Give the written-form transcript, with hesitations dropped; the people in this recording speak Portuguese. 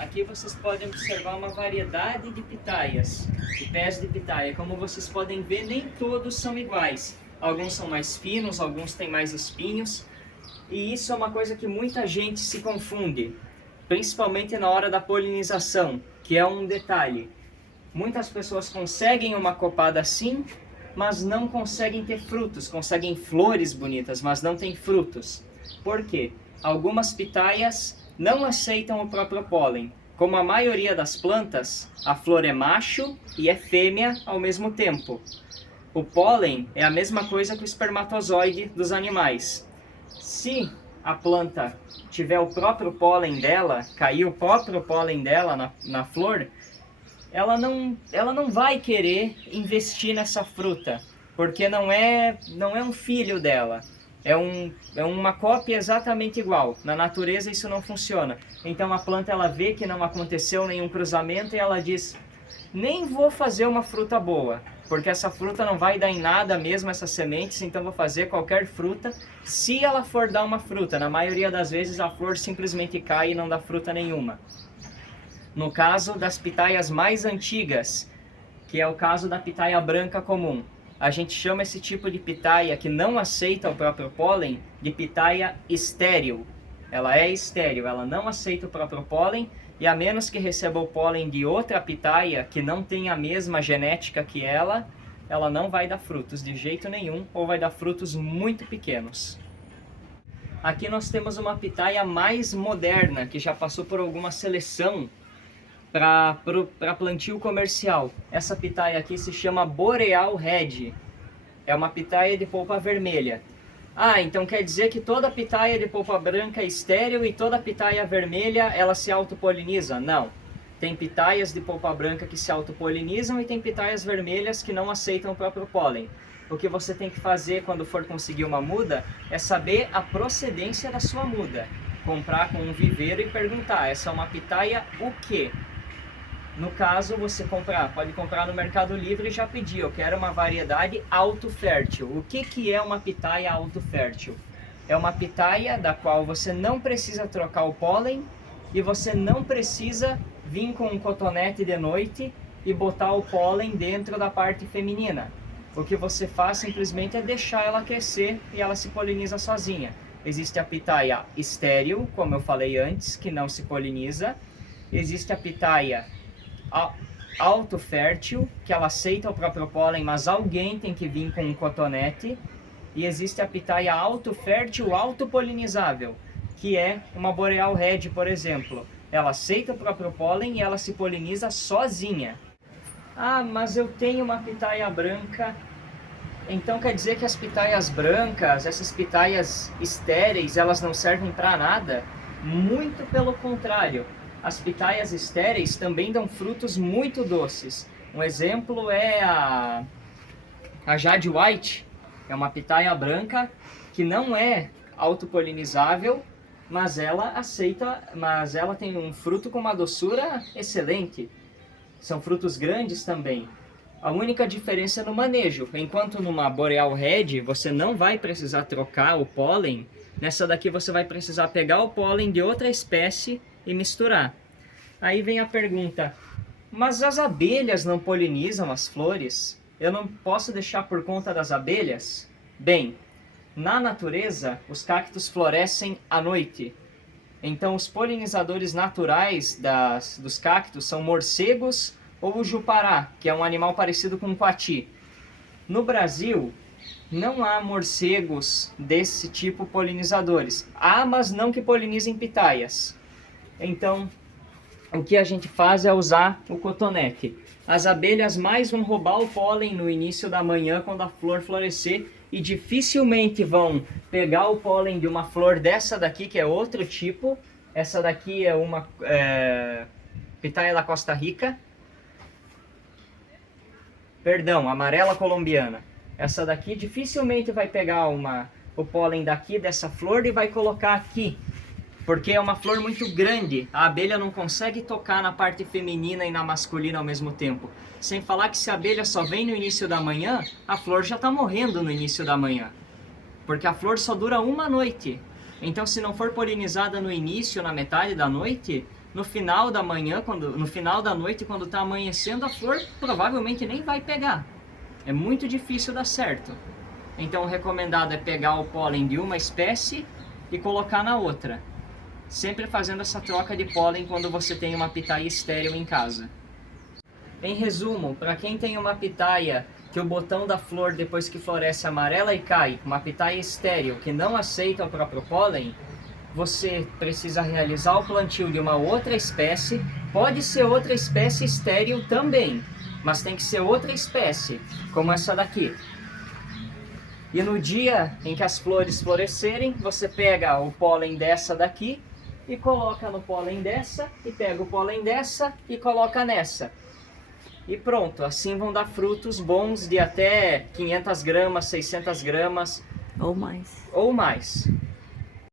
Aqui vocês podem observar uma variedade de pitaias, de pés de pitaia. Como vocês podem ver, nem todos são iguais. Alguns são mais finos, alguns têm mais espinhos. E isso é uma coisa que muita gente se confunde, principalmente na hora da polinização, que é um detalhe. Muitas pessoas conseguem uma copada assim, mas não conseguem ter frutos, conseguem flores bonitas, mas não têm frutos. Por quê? Algumas pitaias não aceitam o próprio pólen. Como a maioria das plantas, a flor é macho e é fêmea ao mesmo tempo. O pólen é a mesma coisa que o espermatozoide dos animais. Se a planta tiver o próprio pólen dela, cair o próprio pólen dela na flor, ela não vai querer investir nessa fruta, porque não é um filho dela. É uma cópia exatamente igual. Na natureza isso não funciona. Então a planta ela vê que não aconteceu nenhum cruzamento e ela diz: nem vou fazer uma fruta boa, porque essa fruta não vai dar em nada mesmo, essas sementes, então vou fazer qualquer fruta. Se ela for dar uma fruta, na maioria das vezes a flor simplesmente cai e não dá fruta nenhuma. No caso das pitaias mais antigas, que é o caso da pitaia branca comum, a gente chama esse tipo de pitaia que não aceita o próprio pólen de pitaia estéril. Ela é estéril, ela não aceita o próprio pólen, e a menos que receba o pólen de outra pitaia que não tem a mesma genética que ela não vai dar frutos de jeito nenhum, ou vai dar frutos muito pequenos. Aqui nós temos uma pitaia mais moderna, que já passou por alguma seleção para plantio comercial. Essa pitaia aqui se chama Boreal Red. É uma pitaia de polpa vermelha. Ah, então quer dizer que toda pitaia de polpa branca é estéril e toda pitaia vermelha ela se autopoliniza? Não. Tem pitaias de polpa branca que se autopolinizam e tem pitaias vermelhas que não aceitam o próprio pólen. O que você tem que fazer quando for conseguir uma muda é saber a procedência da sua muda. Comprar com um viveiro e perguntar: essa é uma pitaia o quê? No caso, você pode comprar no Mercado Livre e já pedir: eu quero uma variedade autofértil. O que é uma pitaia autofértil? É uma pitaia da qual você não precisa trocar o pólen e você não precisa vir com um cotonete de noite e botar o pólen dentro da parte feminina. O que você faz simplesmente é deixar ela crescer e ela se poliniza sozinha. Existe a pitaia estéril, como eu falei antes, que não se poliniza. Existe a pitaia autofértil, que ela aceita o próprio pólen, mas alguém tem que vir com um cotonete. E existe a pitaia autofértil autopolinizável, que é uma Boreal Red, por exemplo. Ela aceita o próprio pólen e ela se poliniza sozinha. Ah, mas eu tenho uma pitaia branca. Então quer dizer que as pitaias brancas, essas pitaias estéreis, elas não servem para nada? Muito pelo contrário. As pitaias estéreis também dão frutos muito doces. Um exemplo é a Jade White. É uma pitaia branca que não é autopolinizável, mas ela tem um fruto com uma doçura excelente. São frutos grandes também. A única diferença é no manejo. Enquanto numa Boreal Red você não vai precisar trocar o pólen, nessa daqui você vai precisar pegar o pólen de outra espécie e misturar. Aí vem a pergunta: mas as abelhas não polinizam as flores? Eu não posso deixar por conta das abelhas? Bem, na natureza os cactos florescem à noite. Então os polinizadores naturais dos cactos são morcegos ou o jupará, que é um animal parecido com um coati. No Brasil, não há morcegos desse tipo polinizadores. Há, mas não que polinizem pitaias. Então, o que a gente faz é usar o cotonete. As abelhas mais vão roubar o pólen no início da manhã, quando a flor florescer, e dificilmente vão pegar o pólen de uma flor dessa daqui, que é outro tipo. Essa daqui é uma pitaia da Costa Rica. Perdão, amarela colombiana. Essa daqui dificilmente vai pegar o pólen daqui, dessa flor, e vai colocar aqui. Porque é uma flor muito grande. A abelha não consegue tocar na parte feminina e na masculina ao mesmo tempo. Sem falar que se a abelha só vem no início da manhã, a flor já está morrendo no início da manhã. Porque a flor só dura uma noite. Então, se não for polinizada no início, na metade da noite, no final da manhã, no final da noite, quando está amanhecendo, a flor provavelmente nem vai pegar. É muito difícil dar certo. Então o recomendado é pegar o pólen de uma espécie e colocar na outra. Sempre fazendo essa troca de pólen quando você tem uma pitaia estéril em casa. Em resumo, para quem tem uma pitaia que o botão da flor depois que floresce amarela e cai, uma pitaia estéril que não aceita o próprio pólen, você precisa realizar o plantio de uma outra espécie. Pode ser outra espécie estéril também, mas tem que ser outra espécie, como essa daqui. E no dia em que as flores florescerem, você pega o pólen dessa daqui e coloca no pólen dessa, e pega o pólen dessa e coloca nessa. E pronto, assim vão dar frutos bons de até 500 gramas, 600 gramas. Ou mais. Ou mais.